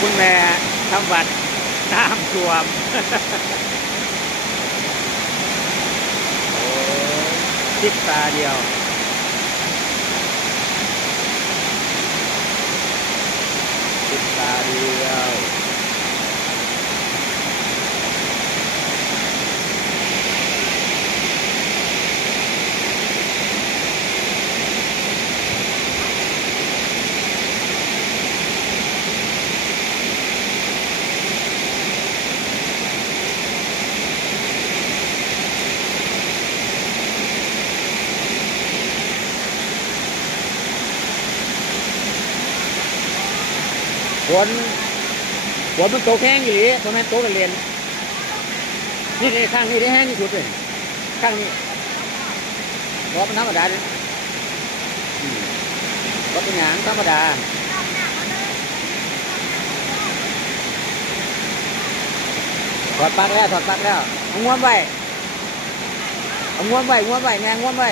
คุณแม่ทำวัดน้ำท่วมโอ้พริบตาเดียวพริบตาเดียวฝนมันตกแห้งอยู่ดิเพราะแม่นตกเรียนนี่ในข้างนี้ได้แห้งที่สุดเลยข้างนี้รถมันธรรมดาเนี่ยรถเป็นอย่างธรรมดาถอดปลั๊กแล้วเอาง้วมไว้แม่ง้วมไว้